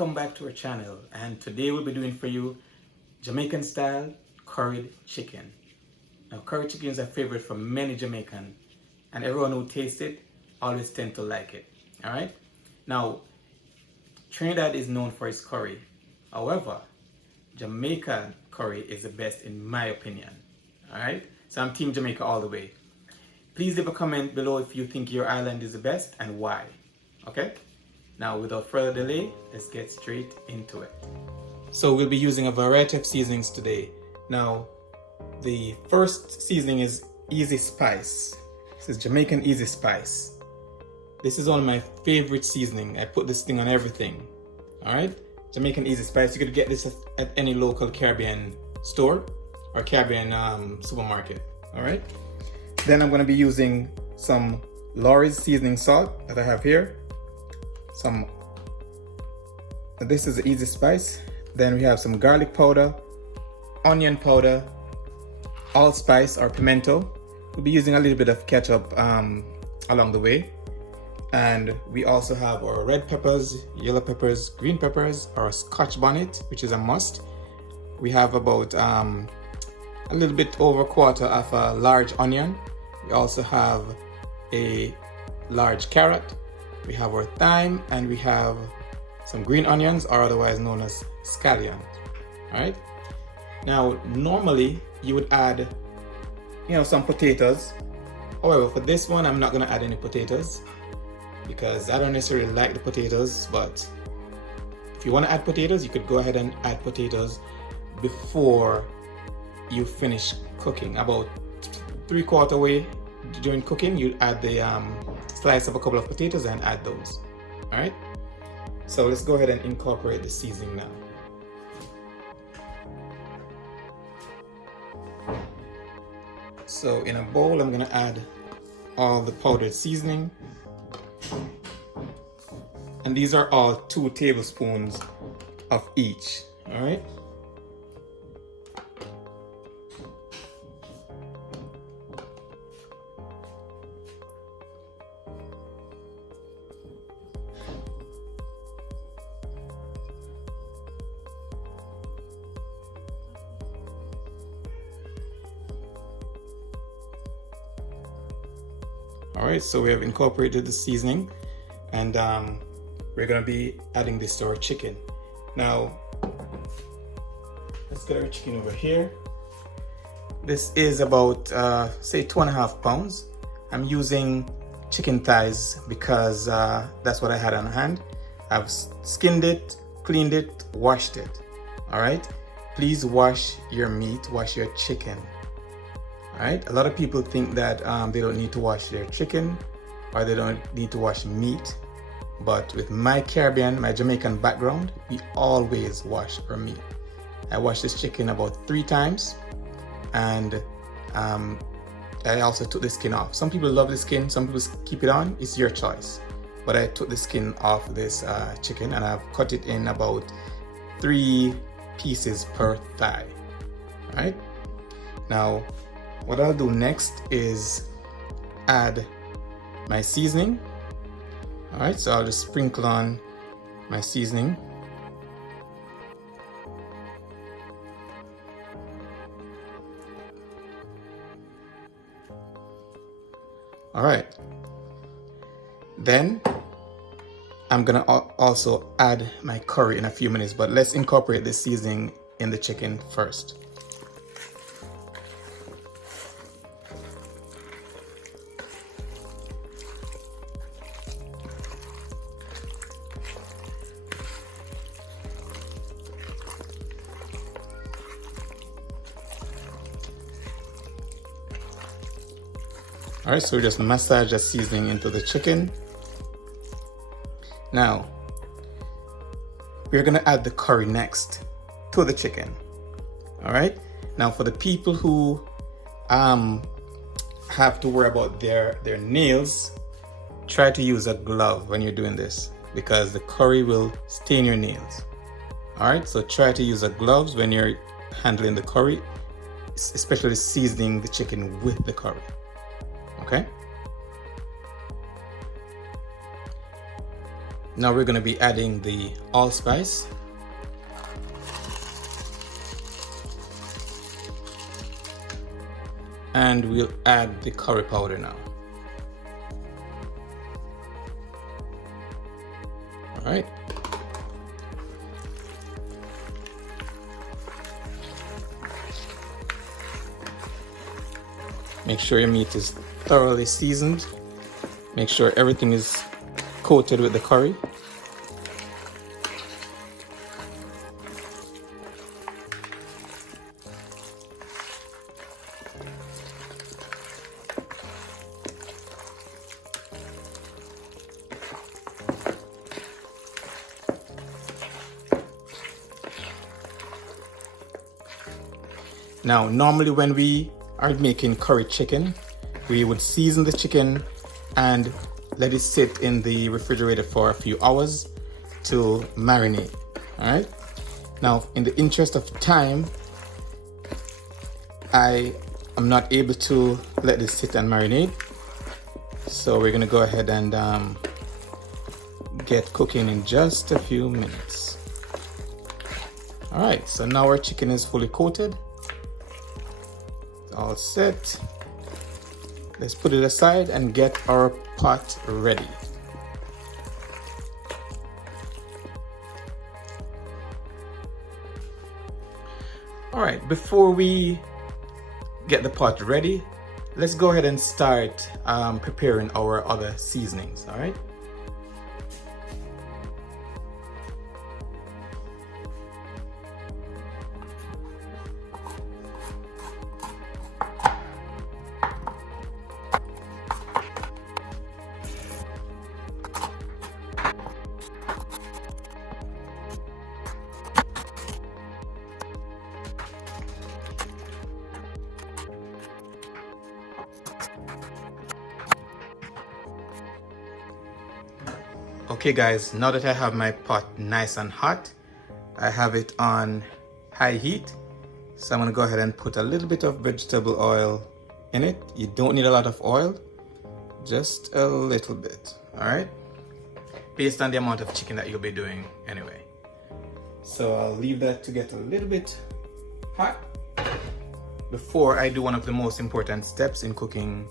Welcome back to our channel, and today we'll be doing for you Jamaican style curried chicken. Now curried chicken is a favorite for many Jamaican, and everyone who tastes it always tend to like it. Alright? Now Trinidad is known for its curry. However, Jamaican curry is the best in my opinion. Alright? So I'm Team Jamaica all the way. Please leave a comment below if you think your island is the best and why. Okay? Now, without further delay, let's get straight into it. So we'll be using a variety of seasonings today. Now, the first seasoning is Easy Spice. This is Jamaican Easy Spice. This is one of my favorite seasoning. I put this thing on everything. All right? Jamaican Easy Spice. You could get this at any local Caribbean store or Caribbean supermarket. All right? Then I'm going to be using some Lawry's seasoning salt that I have here. This is the Easy Spice. Then we have some garlic powder, onion powder, allspice or pimento. We'll be using a little bit of ketchup along the way. And we also have our red peppers, yellow peppers, green peppers, our Scotch bonnet, which is a must. We have about a little bit over a quarter of a large onion. We also have a large carrot. We have our thyme, and we have some green onions, or otherwise known as scallions. All right. Now, normally you would add, some potatoes. However, for this one, I'm not going to add any potatoes because I don't necessarily like the potatoes. But if you want to add potatoes, you could go ahead and add potatoes before you finish cooking. About 3/4 way during cooking, you add the slice of a couple of potatoes and add those. All right. So let's go ahead and incorporate the seasoning now. So in a bowl, I'm going to add all the powdered seasoning. And these are all 2 tablespoons of each. All right. Alright, so we have incorporated the seasoning, and we're going to be adding this to our chicken. Now, let's get our chicken over here. This is about, say, 2.5 pounds. I'm using chicken thighs because that's what I had on hand. I've skinned it, cleaned it, washed it. Alright, please wash your meat, wash your chicken. Right? A lot of people think that they don't need to wash their chicken or they don't need to wash meat. But with my Caribbean, my Jamaican background, we always wash our meat. I wash this chicken about 3 times, and I also took the skin off. Some people love the skin, some people keep it on. It's your choice. But I took the skin off this chicken, and I've cut it in about 3 pieces per thigh. All right? Now, what I'll do next is add my seasoning. All right, so I'll just sprinkle on my seasoning. All right. Then I'm gonna also add my curry in a few minutes, but let's incorporate the seasoning in the chicken first. All right, so we just massage that seasoning into the chicken. Now, we're gonna add the curry next to the chicken. All right. Now, for the people who have to worry about their nails, try to use a glove when you're doing this because the curry will stain your nails. All right, so try to use a gloves when you're handling the curry, especially seasoning the chicken with the curry. Okay. Now we're going to be adding the allspice. And we'll add the curry powder now. All right. Make sure your meat is thoroughly seasoned. Make sure everything is coated with the curry. Now, normally when we are making curry chicken, we would season the chicken and let it sit in the refrigerator for a few hours to marinate. All right. Now, in the interest of time, I am not able to let this sit and marinate. So we're gonna go ahead and get cooking in just a few minutes. All right, so now our chicken is fully coated. It's all set. Let's put it aside and get our pot ready. All right, before we get the pot ready, let's go ahead and start preparing our other seasonings. All right. Okay guys, now that I have my pot nice and hot, I have it on high heat. So I'm gonna go ahead and put a little bit of vegetable oil in it. You don't need a lot of oil, just a little bit, all right? Based on the amount of chicken that you'll be doing anyway. So I'll leave that to get a little bit hot before I do one of the most important steps in cooking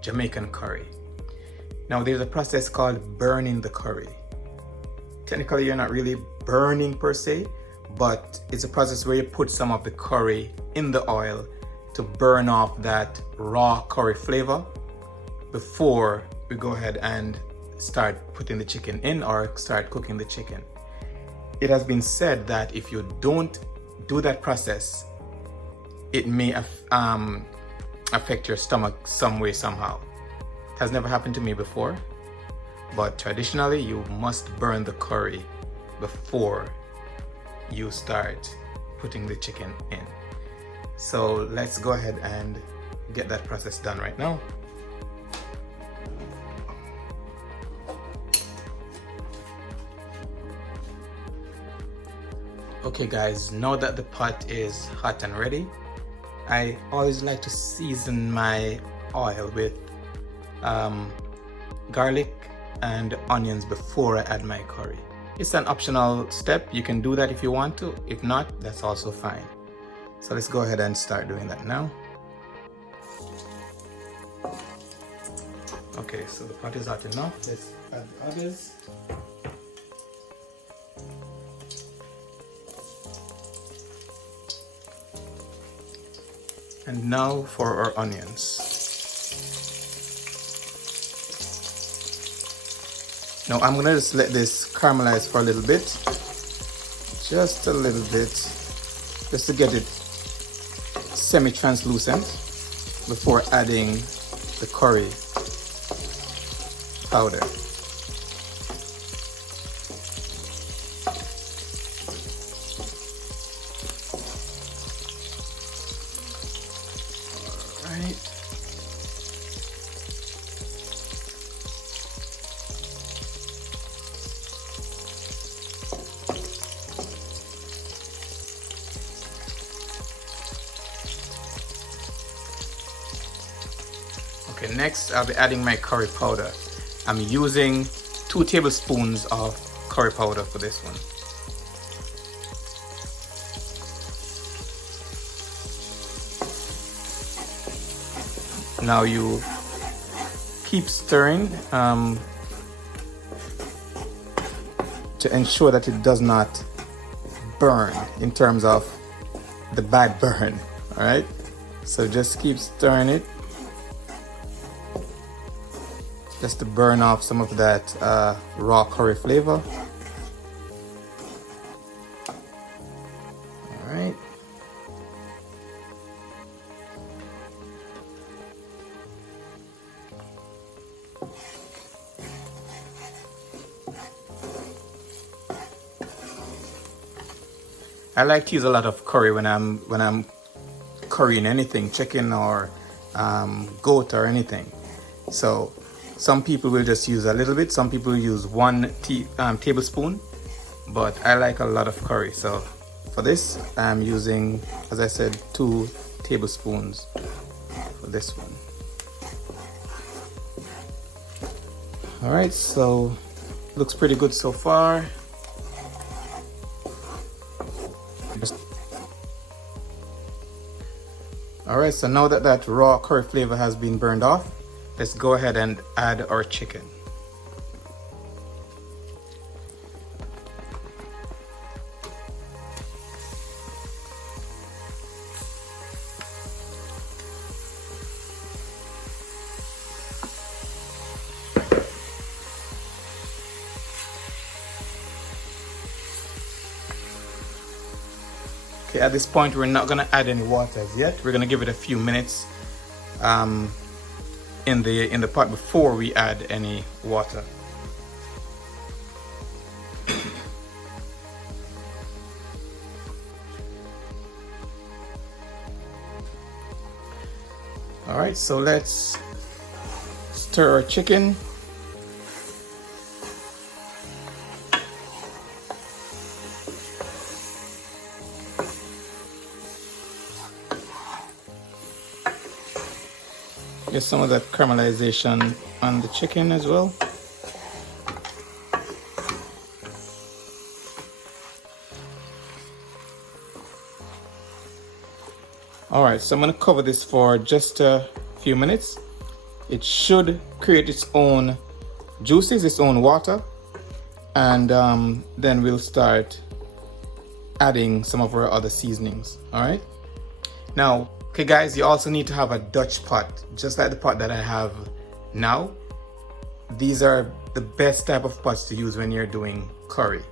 Jamaican curry. Now there's a process called burning the curry. Technically you're not really burning per se, but it's a process where you put some of the curry in the oil to burn off that raw curry flavor before we go ahead and start putting the chicken in or start cooking the chicken. It has been said that if you don't do that process, it may affect your stomach some way, somehow. Has never happened to me before, but traditionally you must burn the curry before you start putting the chicken in. So let's go ahead and get that process done right now. Okay guys, now that the pot is hot and ready, I always like to season my oil with garlic and onions before I add my curry. It's an optional step. You can do that if you want to. If not, that's also fine. So let's go ahead and start doing that now. Okay, so the pot is hot enough. Let's add the others. And now for our onions. Now I'm gonna just let this caramelize for a little bit, just a little bit, just to get it semi-translucent before adding the curry powder. All right. Okay, next I'll be adding my curry powder. I'm using 2 tablespoons of curry powder for this one. Now you keep stirring to ensure that it does not burn in terms of the bad burn. All right, so just keep stirring it just to burn off some of that raw curry flavor. All right. I like to use a lot of curry when I'm currying anything, chicken or goat or anything. So some people will just use a little bit. Some people use 1 tablespoon, but I like a lot of curry. So for this, I'm using, as I said, 2 tablespoons for this one. All right, so looks pretty good so far. All right, so now that that raw curry flavor has been burned off, let's go ahead and add our chicken. Okay, at this point, we're not gonna add any water as yet. We're gonna give it a few minutes in the pot before we add any water. All right, so let's stir our chicken. Get some of that caramelization on the chicken as well. All right, so I'm gonna cover this for just a few minutes. It should create its own juices, its own water, and then we'll start adding some of our other seasonings. All right. Now, okay guys, you also need to have a Dutch pot, just like the pot that I have now. These are the best type of pots to use when you're doing curry.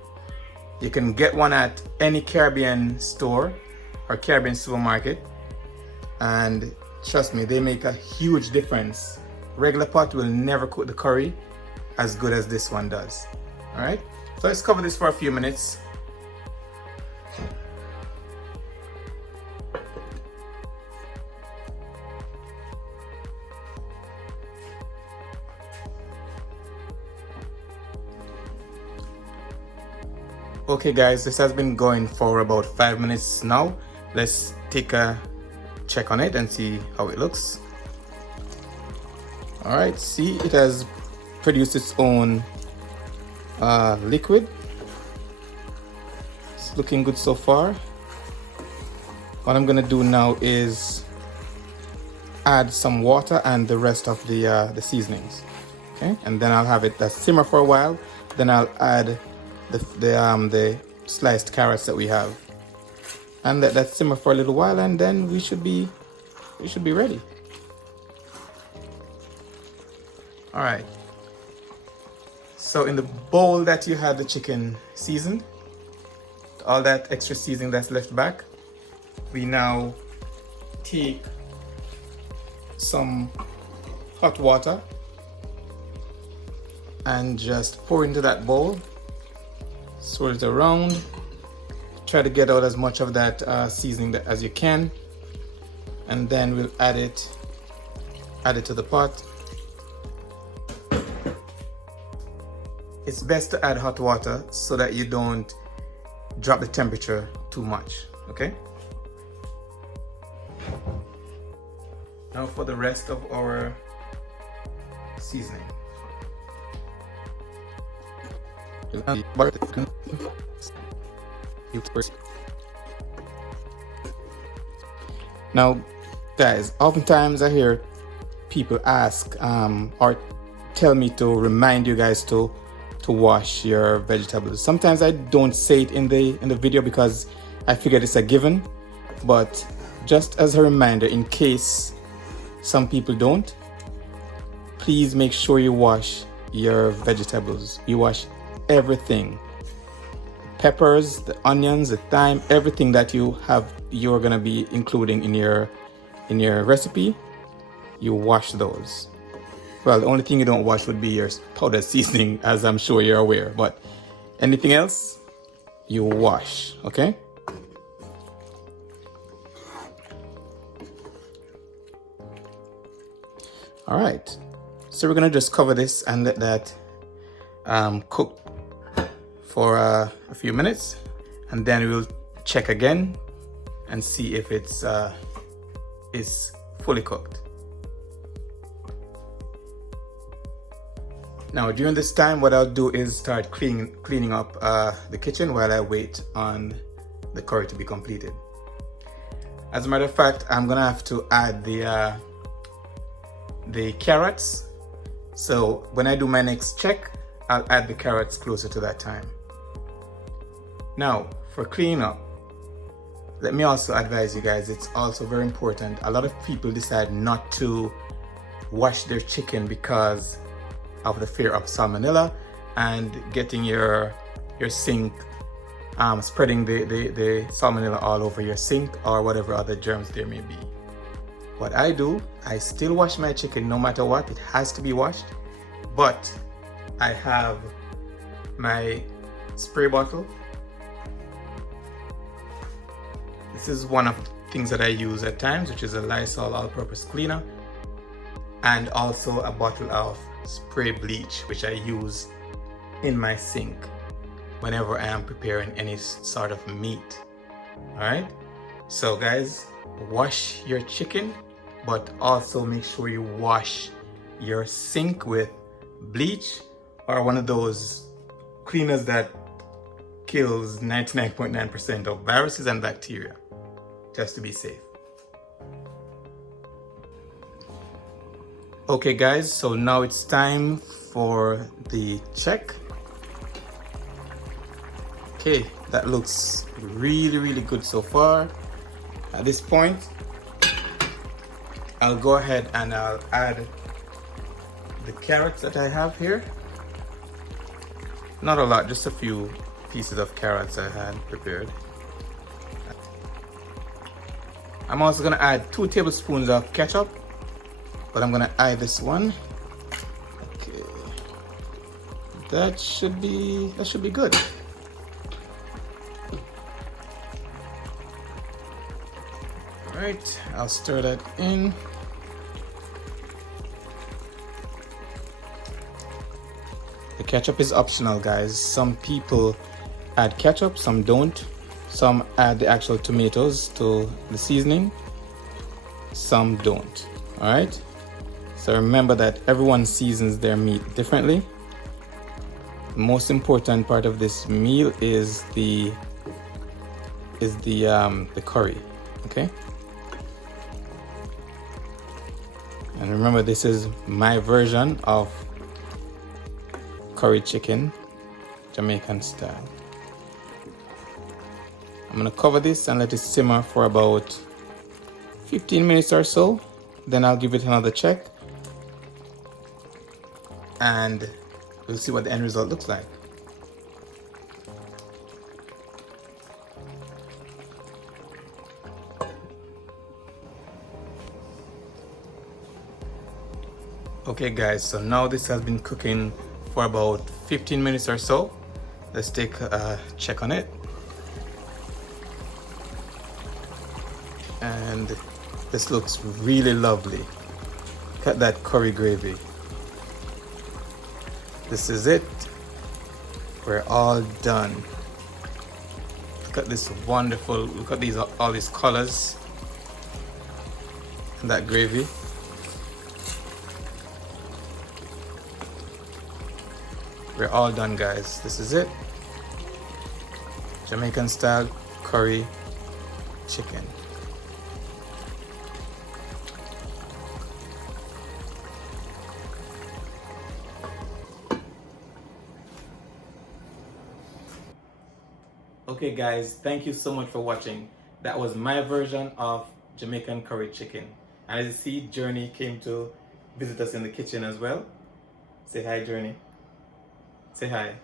You can get one at any Caribbean store or Caribbean supermarket, and trust me, they make a huge difference. Regular pot will never cook the curry as good as this one does. All right, so let's cover this for a few minutes. Okay guys, this has been going for about 5 minutes now. Let's take a check on it and see how it looks. All right, see, it has produced its own liquid. It's looking good so far. What I'm gonna do now is add some water and the rest of the seasonings. Okay, and then I'll have it simmer for a while. Then I'll add the sliced carrots that we have, and let that simmer for a little while, and then we should be ready. All right, so in the bowl that you had the chicken seasoned, all that extra seasoning that's left back, we now take some hot water and just pour into that bowl. Swirl it around. Try to get out as much of that seasoning as you can, and then we'll add it to the pot. It's best to add hot water so that you don't drop the temperature too much. Okay. Now for the rest of our seasoning. Now, guys, oftentimes I hear people ask or tell me to remind you guys to wash your vegetables. Sometimes I don't say it in the video because I figured it's a given, but just as a reminder, in case some people don't, please make sure you wash your vegetables. You wash everything. Peppers, the onions, the thyme, everything that you're gonna be including in your recipe, you wash those. Well, the only thing you don't wash would be your powdered seasoning, as I'm sure you're aware, but anything else, you wash, okay? All right, so we're gonna just cover this and let that cook for a few minutes, and then we'll check again and see if it's fully cooked. Now, during this time, what I'll do is start cleaning up the kitchen while I wait on the curry to be completed. As a matter of fact, I'm gonna have to add the carrots. So when I do my next check, I'll add the carrots closer to that time. Now, for cleaning up, let me also advise you guys, it's also very important. A lot of people decide not to wash their chicken because of the fear of salmonella and getting your sink, spreading the salmonella all over your sink or whatever other germs there may be. What I do, I still wash my chicken no matter what. It has to be washed, but I have my spray bottle. This is one of the things that I use at times, which is a Lysol all-purpose cleaner, and also a bottle of spray bleach, which I use in my sink whenever I am preparing any sort of meat. All right, so guys, wash your chicken, but also make sure you wash your sink with bleach or one of those cleaners that kills 99.9% of viruses and bacteria, just to be safe. Okay guys, so now it's time for the check. Okay, that looks really good so far. At this point, I'll go ahead and I'll add the carrots that I have here. Not a lot, just a few pieces of carrots I had prepared. I'm also gonna add 2 tablespoons of ketchup, but I'm gonna add this one. Okay, that should be good. All right, I'll stir that in. The ketchup is optional, guys. Some people add ketchup, some don't. Some add the actual tomatoes to the seasoning, some don't. All right, so remember that everyone seasons their meat differently. The most important part of this meal is the curry. Okay, and remember, this is my version of curry chicken, Jamaican style. I'm gonna cover this and let it simmer for about 15 minutes or so. Then I'll give it another check and we'll see what the end result looks like. Okay guys, so now this has been cooking for about 15 minutes or so. Let's take a check on it. And this looks really lovely. Look at that curry gravy. This is it. We're all done. Look at this wonderful, look at all these colors and that gravy. We're all done, guys. This is it. Jamaican style curry chicken. Okay guys, thank you so much for watching. That was my version of Jamaican curry chicken. And as you see, Journey came to visit us in the kitchen as well. Say hi, Journey. Say hi.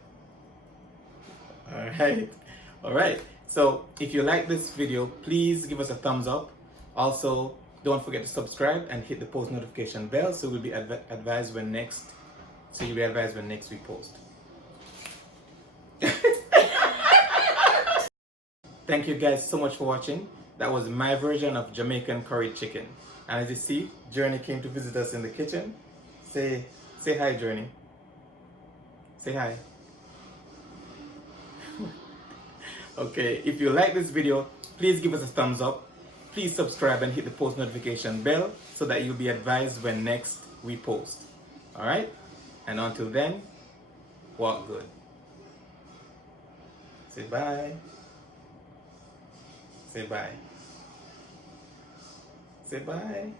Alright. So if you like this video, please give us a thumbs up. Also, don't forget to subscribe and hit the post notification bell so you'll be advised when next we post. Thank you guys so much for watching. That was my version of Jamaican curry chicken. And as you see, Journey came to visit us in the kitchen. Say hi, Journey. Say hi. Okay, if you like this video, please give us a thumbs up. Please subscribe and hit the post notification bell so that you'll be advised when next we post. Alright? And until then, walk good. Say bye. Say bye. Say bye.